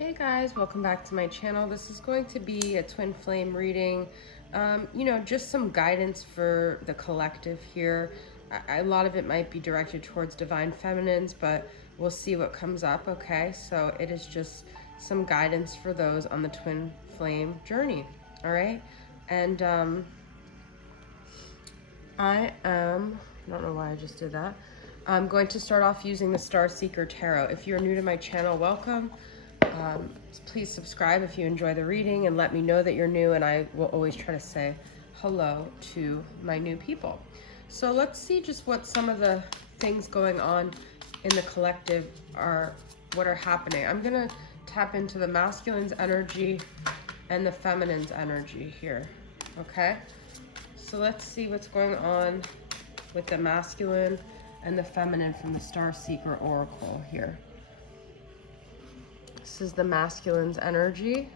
Hey guys, welcome back to my channel. This is going to be a twin flame reading. Just some guidance for the collective here. A lot of it might be directed towards divine feminines, but we'll see what comes up, okay? So it is just some guidance for those on the twin flame journey, all right? And I don't know why I just did that. I'm going to start off using the Star Seeker Tarot. If you're new to my channel, welcome. Please subscribe if you enjoy the reading and let me know that you're new, and I will always try to say hello to my new people. So let's see just what some of the things going on in the collective are, what are happening. I'm gonna tap into the masculine's energy and the feminine's energy here, okay? So let's see what's going on with the masculine and the feminine from the Star Seeker Oracle here. This is the masculine's energy.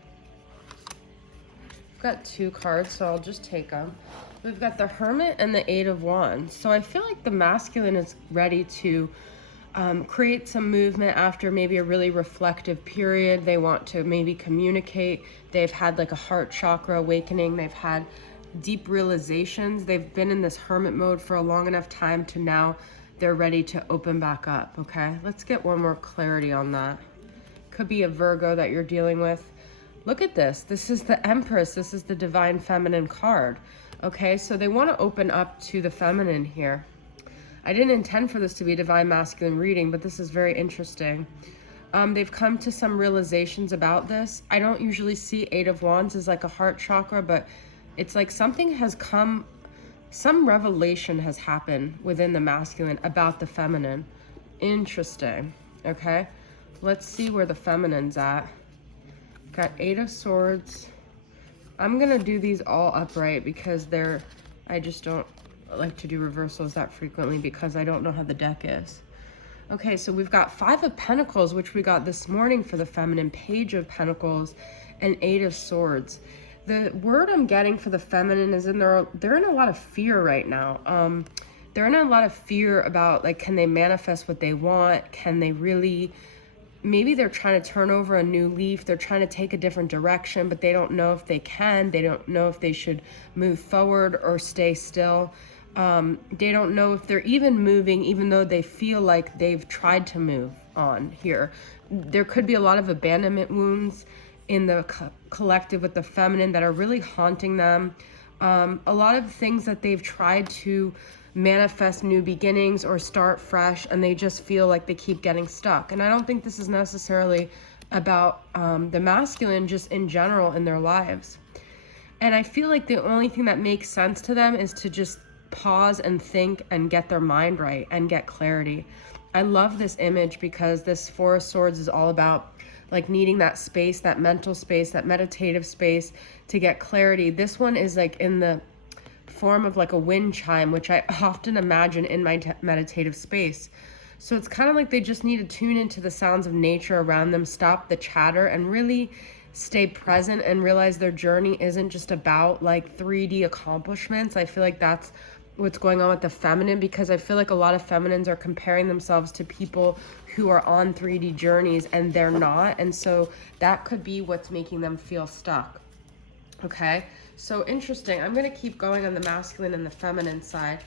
I've got two cards, so I'll just take them. We've got the Hermit and the Eight of Wands. So I feel like the masculine is ready to create some movement after maybe a really reflective period. They want to maybe communicate. They've had like a heart chakra awakening. They've had deep realizations. They've been in this hermit mode for a long enough time to now they're ready to open back up, okay? Let's get one more clarity on that. Could be a Virgo that you're dealing with. Look at this. This is the Empress. This is the divine feminine card. Okay, so they want to open up to the feminine here. I didn't intend for this to be a divine masculine reading, but this is very interesting. They've come to some realizations about this. I don't usually see Eight of Wands as like a heart chakra, but it's like something has come, some revelation has happened within the masculine about the feminine. Interesting, okay? Let's see where the feminine's at. Got Eight of Swords. I'm gonna do these all upright because I just don't like to do reversals that frequently because I don't know how the deck is. Okay, so we've got Five of Pentacles, which we got this morning for the feminine, Page of Pentacles, and Eight of Swords. The word I'm getting for the feminine is they're in a lot of fear right now. They're in a lot of fear about, like, can they manifest what they want? Can they really... Maybe they're trying to turn over a new leaf. They're trying to take a different direction, but they don't know if they can. They don't know if they should move forward or stay still. They don't know if they're even moving, even though they feel like they've tried to move on here. There could be a lot of abandonment wounds in the collective with the feminine that are really haunting them. A lot of things that they've tried to manifest new beginnings or start fresh, and they just feel like they keep getting stuck. And I don't think this is necessarily about the masculine, just in general in their lives. And I feel like the only thing that makes sense to them is to just pause and think and get their mind right and get clarity. I love this image because this Four of Swords is all about like needing that space, that mental space, that meditative space to get clarity. This one is like in the form of like a wind chime, which I often imagine in my meditative space. So it's kind of like they just need to tune into the sounds of nature around them, stop the chatter, and really stay present and realize their journey isn't just about like 3D accomplishments. I feel like that's what's going on with the feminine, because I feel like a lot of feminines are comparing themselves to people who are on 3D journeys and they're not. And so that could be what's making them feel stuck. Okay, so interesting. I'm going to keep going on the masculine and the feminine side.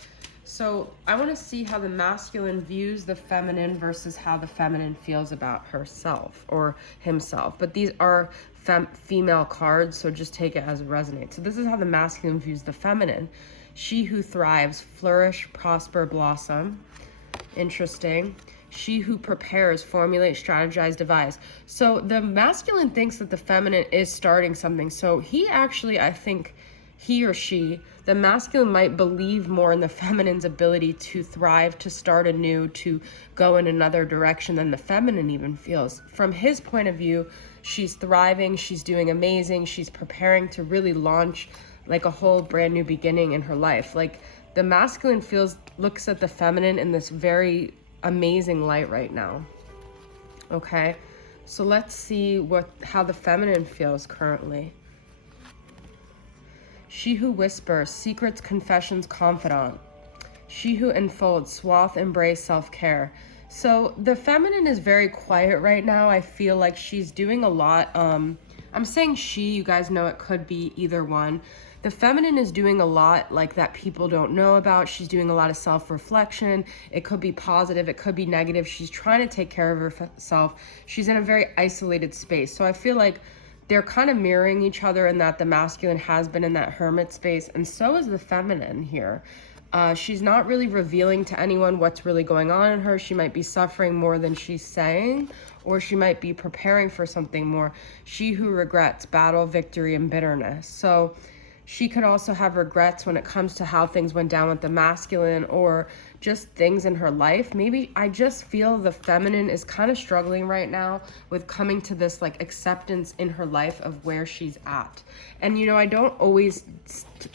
So I want to see how the masculine views the feminine versus how the feminine feels about herself or himself. But these are female cards, so just take it as it resonates. So this is how the masculine views the feminine. She who thrives, flourish, prosper, blossom. Interesting. She who prepares, formulate, strategize, devise. So the masculine thinks that the feminine is starting something. So he actually, I think he or she, the masculine might believe more in the feminine's ability to thrive, to start anew, to go in another direction than the feminine even feels. From his point of view, she's thriving, she's doing amazing, she's preparing to really launch like a whole brand new beginning in her life. Like the masculine looks at the feminine in this very amazing light right now. Okay, so let's see how the feminine feels currently. She who whispers, secrets, confessions, confidant. She who enfolds, swath, embrace, self-care. So the feminine is very quiet right now. I feel like she's doing a lot. I'm saying she, you guys know it could be either one. The feminine is doing a lot like that people don't know about. She's doing a lot of self-reflection. It could be positive, it could be negative. She's trying to take care of herself. She's in a very isolated space. So I feel like they're kind of mirroring each other in that the masculine has been in that hermit space, and so is the feminine here. She's not really revealing to anyone what's really going on in her. She might be suffering more than she's saying, or she might be preparing for something more. She who regrets, battle, victory, and bitterness. So she could also have regrets when it comes to how things went down with the masculine, or just things in her life. Maybe I just feel the feminine is kind of struggling right now with coming to this like acceptance in her life of where she's at. And I don't always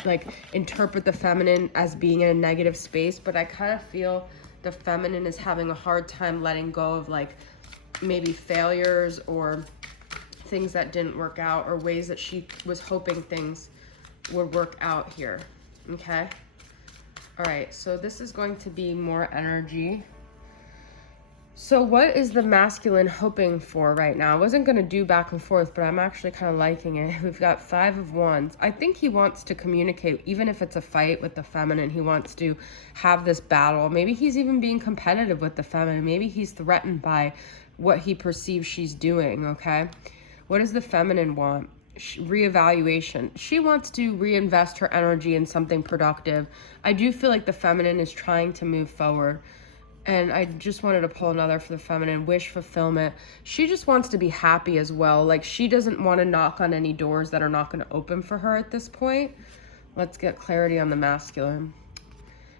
like interpret the feminine as being in a negative space, but I kind of feel the feminine is having a hard time letting go of like maybe failures or things that didn't work out, or ways that she was hoping things would work out here. Okay. All right, so this is going to be more energy. So what is the masculine hoping for right now? I wasn't going to do back and forth, but I'm actually kind of liking it. We've got 5 of Wands. I think he wants to communicate, even if it's a fight with the feminine. He wants to have this battle. Maybe he's even being competitive with the feminine. Maybe he's threatened by what he perceives she's doing, okay? What does the feminine want? Reevaluation. She wants to reinvest her energy in something productive. I do feel like the feminine is trying to move forward. And I just wanted to pull another for the feminine. Wish fulfillment. She just wants to be happy as well. Like, she doesn't want to knock on any doors that are not going to open for her at this point. Let's get clarity on the masculine.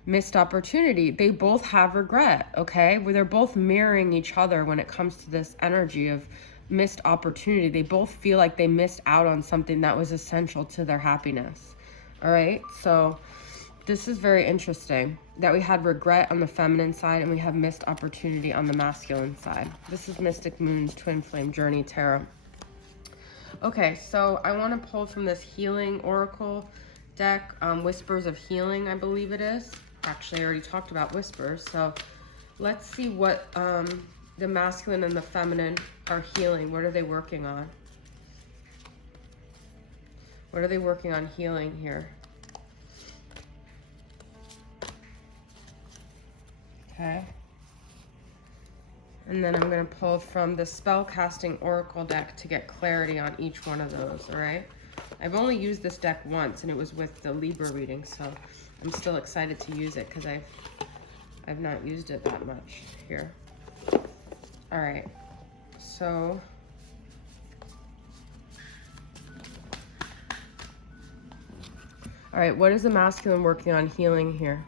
Missed opportunity. They both have regret, okay? Where they're both mirroring each other when it comes to this energy of missed opportunity. They both feel like they missed out on something that was essential to their happiness. All right, so this is very interesting that we had regret on the feminine side and we have missed opportunity on the masculine side. This is Mystic Moon's Twin Flame Journey Tarot. Okay, so I want to pull from this Healing Oracle deck, Whispers of Healing, I believe it is. Actually, I already talked about whispers, so let's see what the masculine and the feminine are healing. What are they working on? What are they working on healing here? Okay. And then I'm going to pull from the Spellcasting Oracle deck to get clarity on each one of those, all right? I've only used this deck once, and it was with the Libra reading, so I'm still excited to use it because I've not used it that much here. All right, so all right, what is the masculine working on healing here?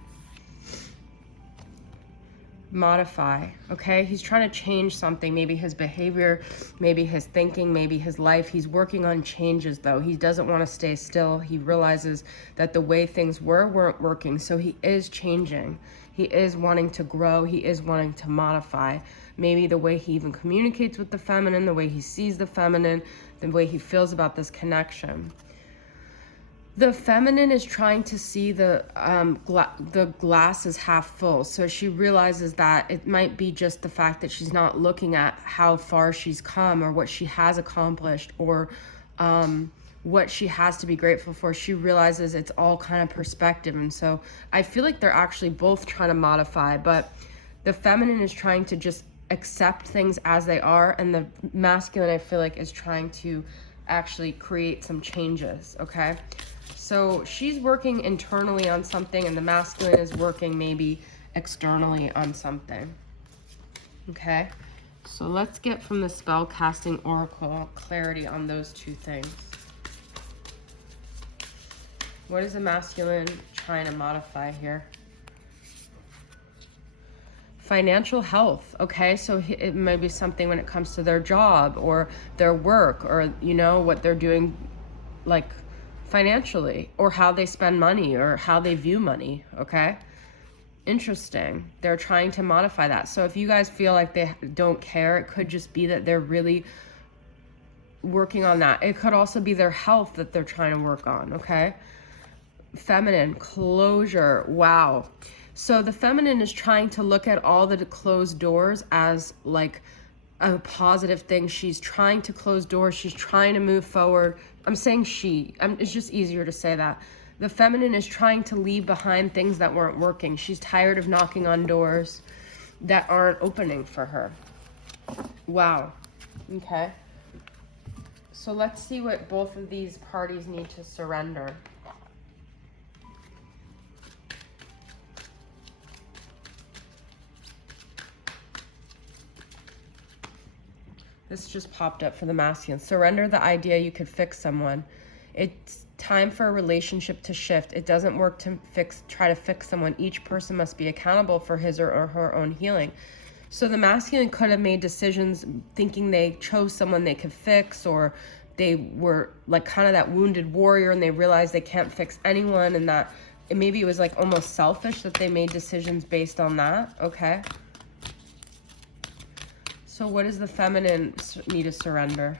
Modify, okay? He's trying to change something, maybe his behavior, maybe his thinking, maybe his life. He's working on changes, though. He doesn't want to stay still. He realizes that the way things weren't working, so he is changing. He is wanting to grow. He is wanting to modify. Maybe the way he even communicates with the feminine, the way he sees the feminine, the way he feels about this connection. The feminine is trying to see the glass is half full. So she realizes that it might be just the fact that she's not looking at how far she's come or what she has accomplished or what she has to be grateful for. She realizes it's all kind of perspective. And so I feel like they're actually both trying to modify, but the feminine is trying to just accept things as they are. And the masculine, I feel like, is trying to actually create some changes, okay? So she's working internally on something and the masculine is working maybe externally on something. Okay, so let's get from the Spellcasting Oracle clarity on those two things. What is the masculine trying to modify here? Financial health, okay? So it might be something when it comes to their job or their work or, what they're doing, like, financially, or how they spend money or how they view money, okay? Interesting. They're trying to modify that. So if you guys feel like they don't care, it could just be that they're really working on that. It could also be their health that they're trying to work on, okay? Feminine, closure, wow. So the feminine is trying to look at all the closed doors as like a positive thing. She's trying to close doors. She's trying to move forward. I'm saying it's just easier to say that. The feminine is trying to leave behind things that weren't working. She's tired of knocking on doors that aren't opening for her. Wow. Okay. So let's see what both of these parties need to surrender. This just popped up for the masculine. Surrender the idea you could fix someone. It's time for a relationship to shift. It doesn't work to try to fix someone. Each person must be accountable for his or her own healing. So the masculine could have made decisions thinking they chose someone they could fix, or they were like kind of that wounded warrior and they realized they can't fix anyone, and that maybe it was like almost selfish that they made decisions based on that. Okay. So what does the feminine need to surrender?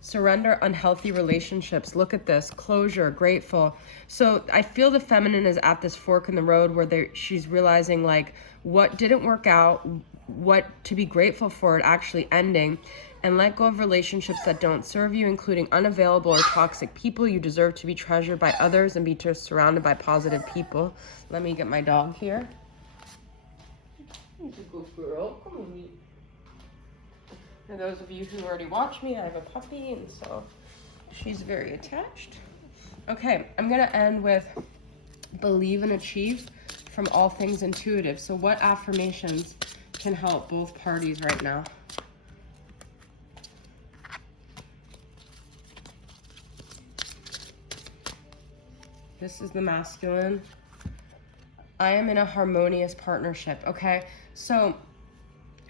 Surrender unhealthy relationships. Look at this. Closure, grateful. So I feel the feminine is at this fork in the road where she's realizing like what didn't work out, what to be grateful for it actually ending, and let go of relationships that don't serve you, including unavailable or toxic people. You deserve to be treasured by others and be surrounded by positive people. Let me get my dog here. She's a good girl. Come on. For those of you who already watch me, I have a puppy, and so she's very attached. Okay, I'm going to end with believe and achieve from All Things Intuitive. So what affirmations can help both parties right now? This is the masculine. I am in a harmonious partnership. Okay, so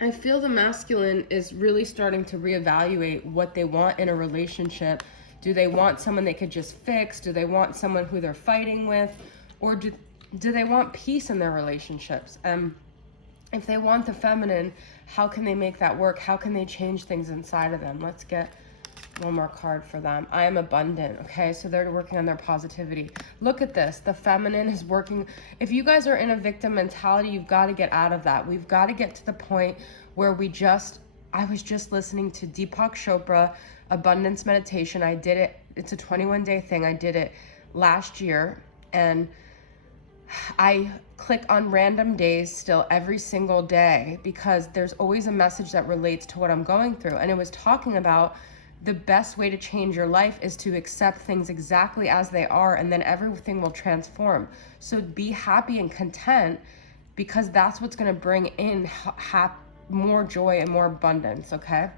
I feel the masculine is really starting to reevaluate what they want in a relationship. Do they want someone they could just fix? Do they want someone who they're fighting with? Or do they want peace in their relationships? If they want the feminine, how can they make that work? How can they change things inside of them? Let's get one more card for them. I am abundant. Okay, so they're working on their positivity. Look at this. The feminine is working. If you guys are in a victim mentality, you've got to get out of that. We've got to get to the point where I was just listening to Deepak Chopra abundance meditation. I did it. It's a 21-day thing. I did it last year, and I click on random days still every single day because there's always a message that relates to what I'm going through. And it was talking about the best way to change your life is to accept things exactly as they are, and then everything will transform. So be happy and content, because that's what's going to bring in more joy and more abundance. Okay.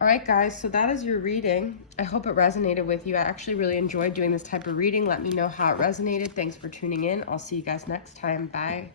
All right, guys. So that is your reading. I hope it resonated with you. I actually really enjoyed doing this type of reading. Let me know how it resonated. Thanks for tuning in. I'll see you guys next time. Bye.